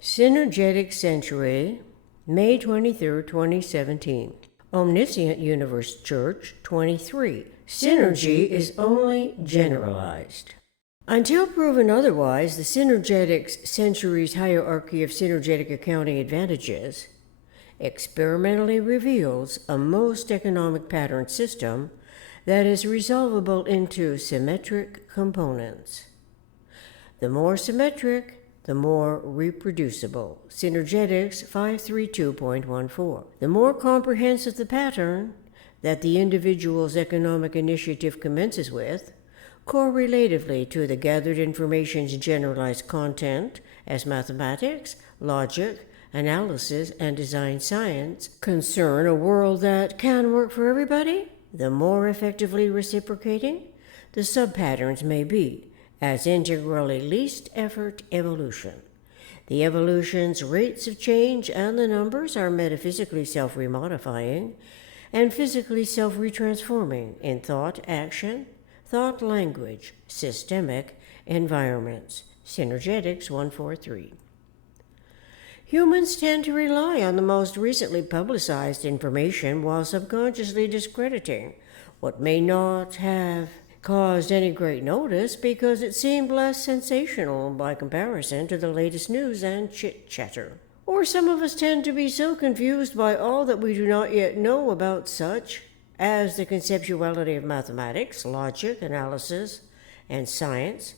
Synergetic Century, May 23, 2017. Omniscient Universe Church 23. Synergy is only generalized. Until proven otherwise, the Synergetics Century's hierarchy of synergetic accounting advantages experimentally reveals a most economic pattern system that is resolvable into symmetric components. The more symmetric, the more reproducible. Synergetics 532.14. The more comprehensive the pattern that the individual's economic initiative commences with, correlatively to the gathered information's generalized content as mathematics, logic, analysis, and design science concern a world that can work for everybody, the more effectively reciprocating the sub-patterns may be, as integrally least effort evolution. The evolution's rates of change and the numbers are metaphysically self-remodifying and physically self-retransforming in thought, action, thought, language, systemic environments. Synergetics 143. Humans tend to rely on the most recently publicized information while subconsciously discrediting what may not have caused any great notice because it seemed less sensational by comparison to the latest news and chit-chatter. Or some of us tend to be so confused by all that we do not yet know about such as the conceptuality of mathematics, logic, analysis, and science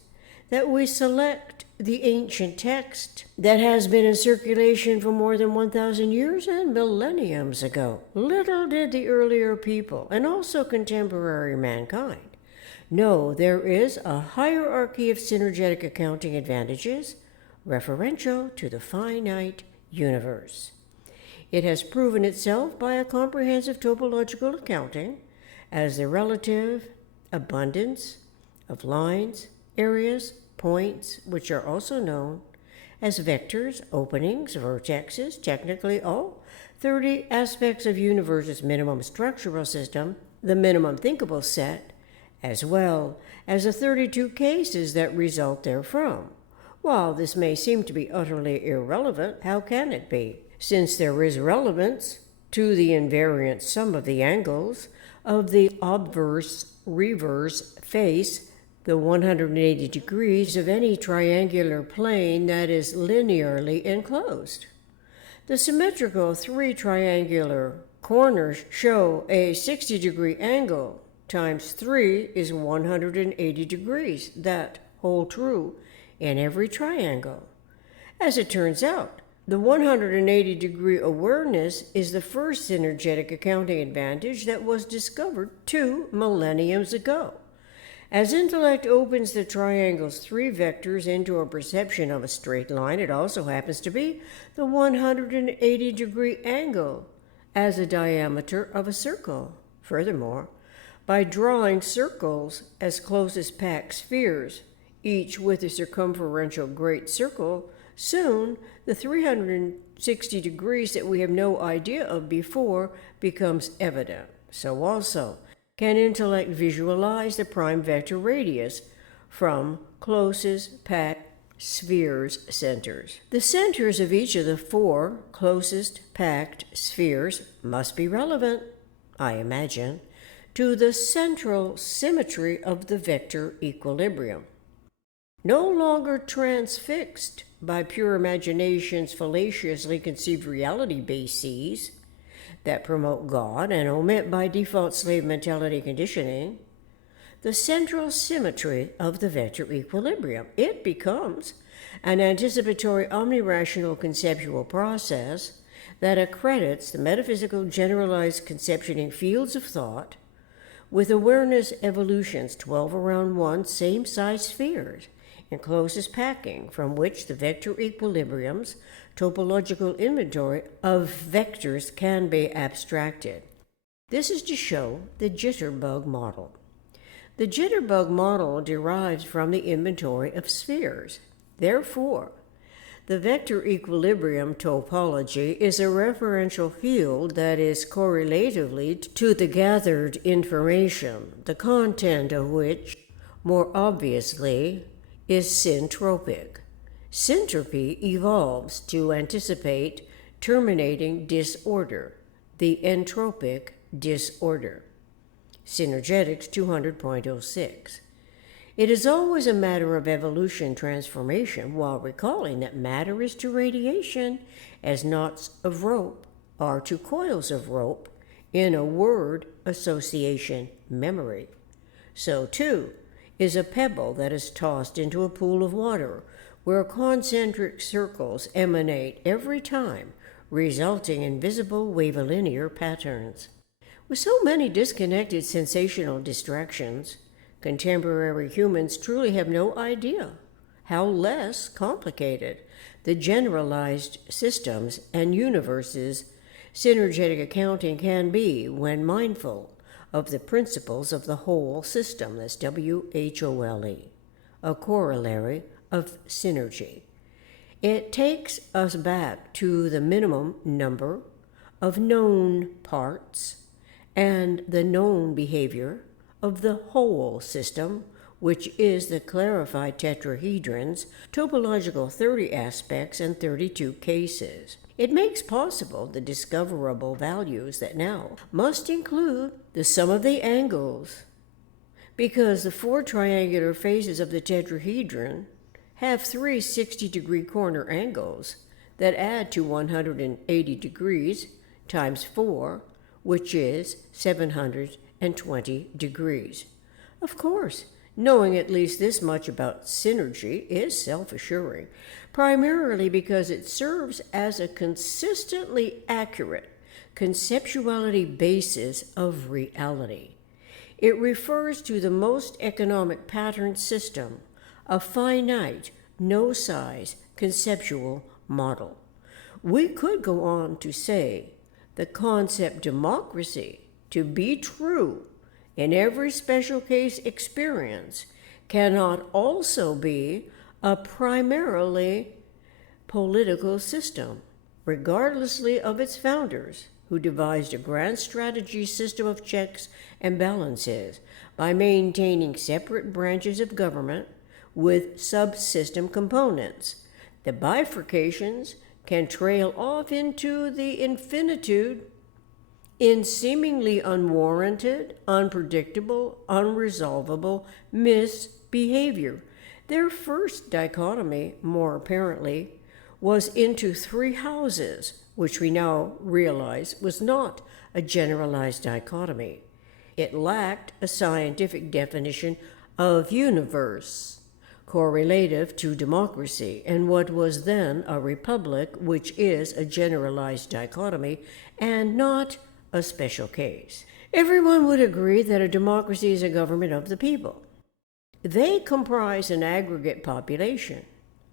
that we select the ancient text that has been in circulation for more than 1,000 years and millenniums ago. Little did the earlier people, and also contemporary mankind, no, there is a hierarchy of synergetic accounting advantages referential to the finite universe. It has proven itself by a comprehensive topological accounting as the relative abundance of lines, areas, points, which are also known as vectors, openings, vertexes, technically all 30 aspects of universe's minimum structural system, the minimum thinkable set, as well as the 32 cases that result therefrom. While this may seem to be utterly irrelevant, how can it be? Since there is relevance to the invariant sum of the angles of the obverse reverse face, the 180 degrees of any triangular plane that is linearly enclosed. The symmetrical three triangular corners show a 60-degree angle times 3 is 180 degrees that hold true in every triangle. As it turns out, the 180-degree awareness is the first synergetic accounting advantage that was discovered 2 millenniums ago. As intellect opens the triangle's 3 vectors into a perception of a straight line, it also happens to be the 180-degree angle as a diameter of a circle. Furthermore, by drawing circles as close as packed spheres, each with a circumferential great circle, soon the 360 degrees that we have no idea of before becomes evident. So also can intellect visualize the prime vector radius from closest packed spheres centers. The centers of each of the 4 closest packed spheres must be relevant, I imagine, to the central symmetry of the vector equilibrium. No longer transfixed by pure imagination's fallaciously conceived reality bases that promote God and omit by default slave mentality conditioning, the central symmetry of the vector equilibrium. It becomes an anticipatory omnirational conceptual process that accredits the metaphysical generalized conceptioning fields of thought with awareness evolution's 12 around 1 same-size spheres in closest packing, from which the vector equilibrium's topological inventory of vectors can be abstracted. This is to show the jitterbug model. The jitterbug model derives from the inventory of spheres. Therefore, the vector equilibrium topology is a referential field that is correlatively to the gathered information, the content of which, more obviously, is syntropic. Syntropy evolves to anticipate terminating disorder, the entropic disorder. Synergetics 200.06. It is always a matter of evolution transformation, while recalling that matter is to radiation as knots of rope are to coils of rope in a word association memory. So, too, is a pebble that is tossed into a pool of water, where concentric circles emanate every time, resulting in visible wavilinear patterns. With so many disconnected sensational distractions, contemporary humans truly have no idea how less complicated the generalized systems and universes synergetic accounting can be when mindful of the principles of the whole system. That's WHOLE, a corollary of synergy. It takes us back to the minimum number of known parts and the known behavior of the whole system, which is the clarified tetrahedron's topological 30 aspects and 32 cases. It makes possible the discoverable values that now must include the sum of the angles, because the four triangular faces of the tetrahedron have three 60-degree corner angles that add to 180 degrees times 4, which is 720 degrees. Of course, knowing at least this much about synergy is self-assuring, primarily because it serves as a consistently accurate conceptuality basis of reality. It refers to the most economic pattern system, a finite, no-size conceptual model. We could go on to say the concept democracy to be true in every special case experience cannot also be a primarily political system, regardlessly of its founders, who devised a grand strategy system of checks and balances by maintaining separate branches of government with subsystem components. The bifurcations can trail off into the infinitude in seemingly unwarranted, unpredictable, unresolvable misbehavior. Their first dichotomy, more apparently, was into three houses, which we now realize was not a generalized dichotomy. It lacked a scientific definition of universe, correlative to democracy, and what was then a republic, which is a generalized dichotomy and not a special case. Everyone would agree that a democracy is a government of the people. They comprise an aggregate population.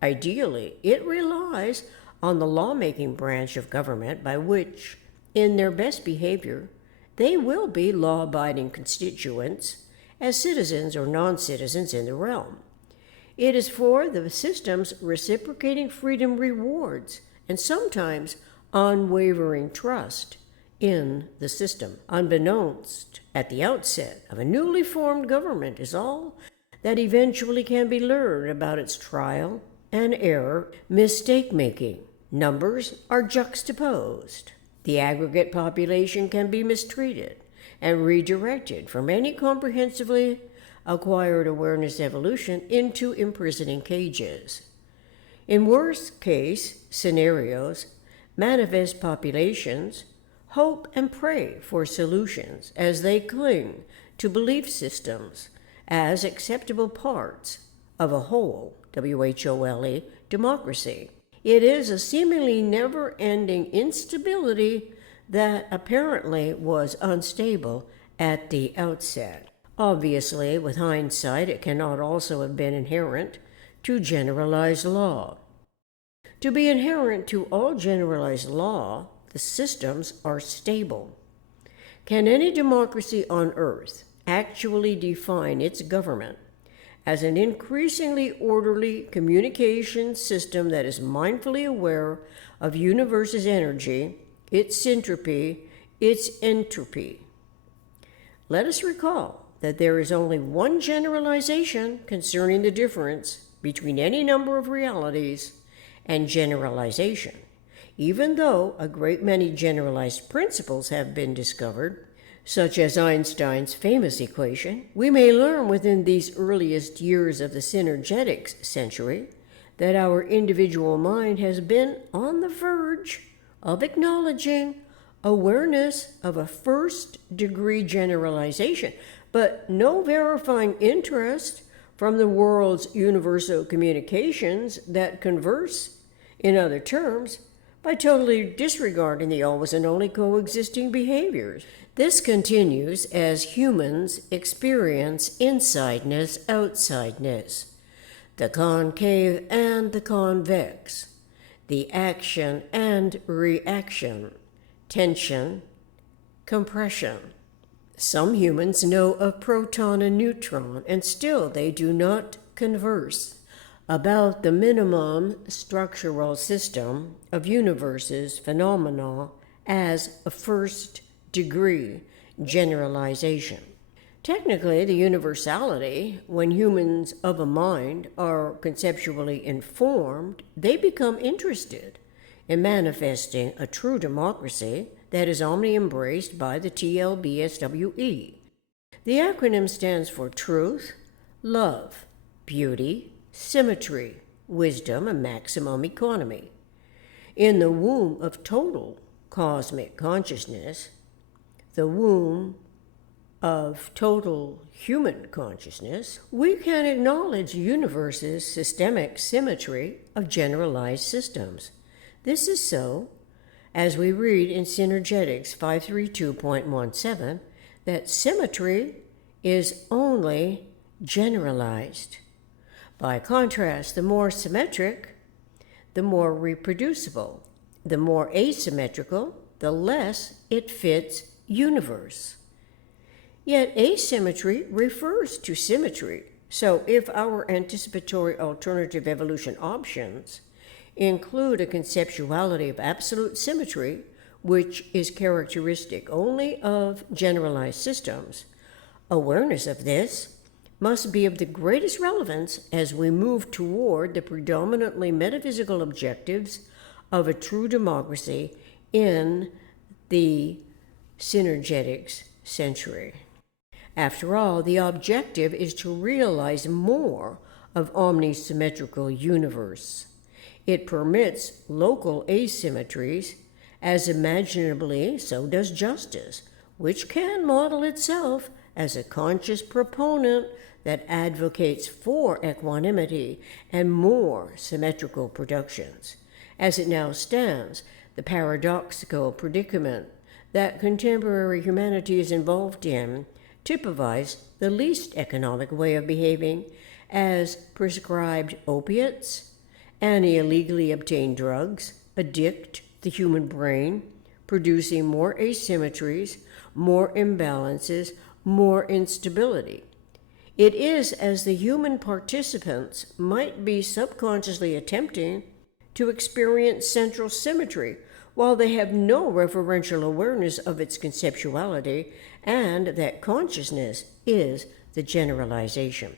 Ideally, it relies on the lawmaking branch of government by which, in their best behavior, they will be law-abiding constituents as citizens or non-citizens in the realm. It is for the system's reciprocating freedom rewards and sometimes unwavering trust in the system, unbeknownst at the outset of a newly formed government, is all that eventually can be learned about its trial and error mistake-making. Numbers are juxtaposed. The aggregate population can be mistreated and redirected from any comprehensively acquired awareness evolution into imprisoning cages. In worst-case scenarios, manifest populations hope and pray for solutions as they cling to belief systems as acceptable parts of a whole, WHOLE, democracy. It is a seemingly never-ending instability that apparently was unstable at the outset. Obviously, with hindsight, it cannot also have been inherent to generalized law. To be inherent to all generalized law, the systems are stable. Can any democracy on earth actually define its government as an increasingly orderly communication system that is mindfully aware of universe's energy, its syntropy, its entropy? Let us recall that there is only one generalization concerning the difference between any number of realities and generalization. Even though a great many generalized principles have been discovered, such as Einstein's famous equation, we may learn within these earliest years of the Synergetics century that our individual mind has been on the verge of acknowledging awareness of a first-degree generalization, but no verifying interest from the world's universal communications that converse in other terms by totally disregarding the always and only coexisting behaviors. This continues as humans experience insideness, outsideness, the concave and the convex, the action and reaction, tension, compression. Some humans know of proton and neutron, and still they do not converse about the minimum structural system of universes phenomena as a first-degree generalization. Technically, the universality, when humans of a mind are conceptually informed, they become interested in manifesting a true democracy that is omni-embraced by the TLBSWE. The acronym stands for Truth, Love, Beauty, Symmetry, Wisdom, and Maximum Economy. In the womb of total cosmic consciousness, the womb of total human consciousness, we can acknowledge the universe's systemic symmetry of generalized systems. This is so, as we read in Synergetics 532.17, that symmetry is only generalized. By contrast, the more symmetric, the more reproducible. The more asymmetrical, the less it fits universe. Yet asymmetry refers to symmetry. So if our anticipatory alternative evolution options include a conceptuality of absolute symmetry, which is characteristic only of generalized systems, awareness of this must be of the greatest relevance as we move toward the predominantly metaphysical objectives of a true democracy in the Synergetics century. After all, the objective is to realize more of omnisymmetrical universe. It permits local asymmetries, as imaginably so does justice, which can model itself as a conscious proponent that advocates for equanimity and more symmetrical productions. As it now stands, the paradoxical predicament that contemporary humanity is involved in typifies the least economic way of behaving as prescribed opiates and illegally obtained drugs addict the human brain, producing more asymmetries, more imbalances, more instability. It is as the human participants might be subconsciously attempting to experience central symmetry while they have no referential awareness of its conceptuality, and that consciousness is the generalization.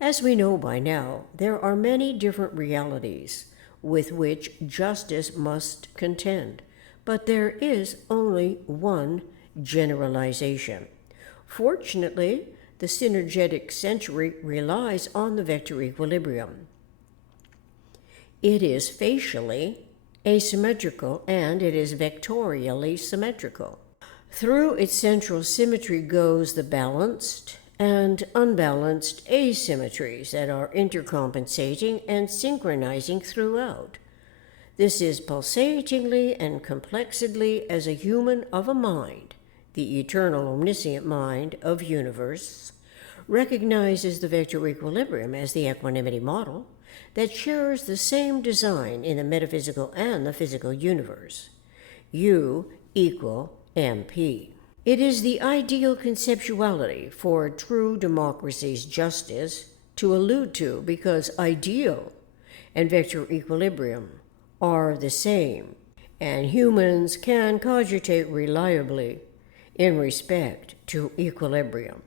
As we know by now, there are many different realities with which justice must contend, but there is only one generalization. Fortunately, the synergetic century relies on the vector equilibrium. It is facially asymmetrical and it is vectorially symmetrical. Through its central symmetry goes the balanced and unbalanced asymmetries that are intercompensating and synchronizing throughout. This is pulsatingly and complexedly as a human of a mind, the eternal omniscient mind of universe, recognizes the vector equilibrium as the equanimity model that shares the same design in the metaphysical and the physical universe. U equal MP. It is the ideal conceptuality for a true democracy's justice to allude to because ideal and vector equilibrium are the same, and humans can cogitate reliably in respect to equilibrium.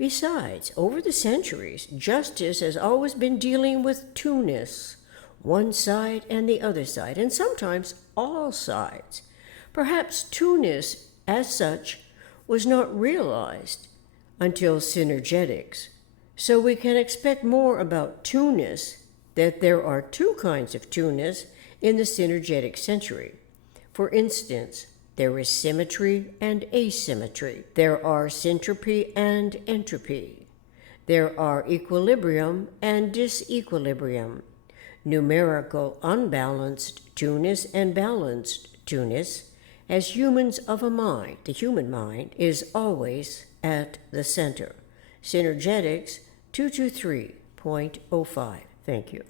Besides, over the centuries, justice has always been dealing with two-ness, one side and the other side, and sometimes all sides. Perhaps two-ness, as such, was not realized until Synergetics. So we can expect more about two-ness, that there are two kinds of two-ness in the synergetic century. For instance, there is symmetry and asymmetry. There are syntropy and entropy. There are equilibrium and disequilibrium. Numerical unbalanced two-ness and balanced two-ness. As humans of a mind, the human mind is always at the center. Synergetics 223.05. Thank you.